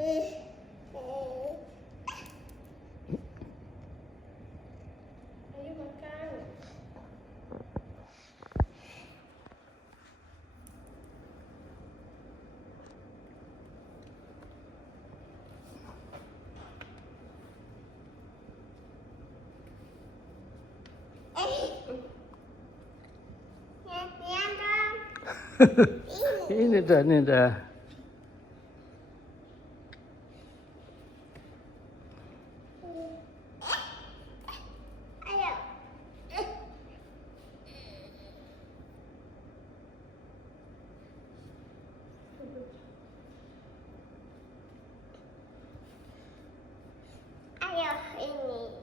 Ayo makan. Ini dah. Ayo ini.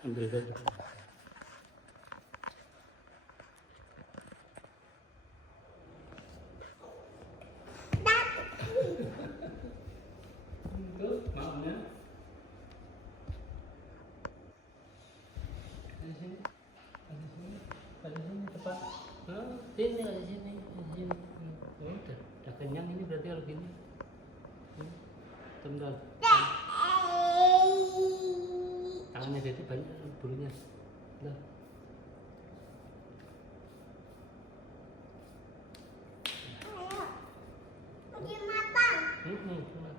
Ambil dulu. Itu maunya. Di sini. Di sini tepat. Sini di sini. Udah kenyang ini berarti kalau gini. Tunggal. Tangannya Dede banyak bulunya. Nah. Ayo, makan. Makan.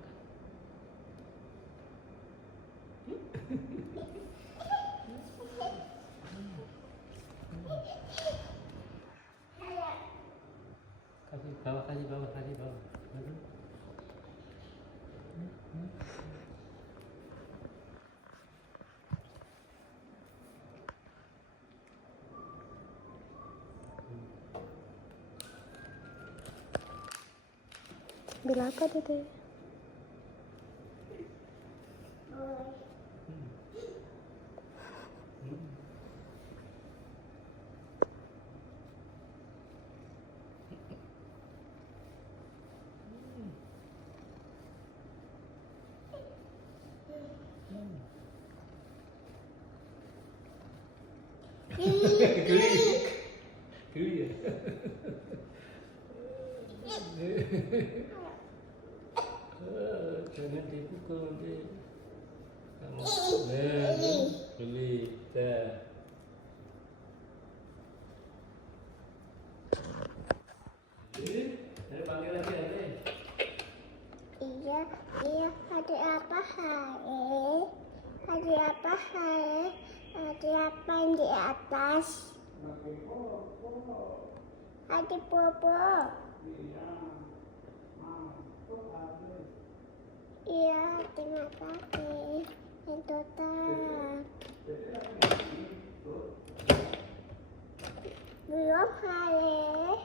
Kasih bawah. Bila apa Dede? Geli ya. Jangan dipukul nanti. Geli. Dah. Ada panggil lagi ada. Iya, ada apa hai? Ada apa hai? Ada apa yang di atas? Ada popo. Iya, terima kasih. Itu tak. Belum hai.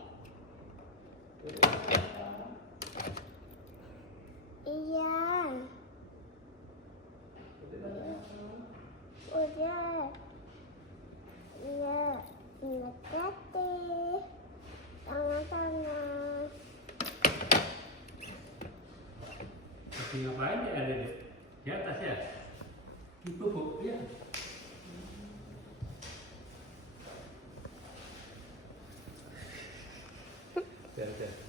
Iya. Udah. Iya. Hati-hati. Tangan-tangan. Lagi ngapain ya ada di atas ya? Itu bu, ya. Dah.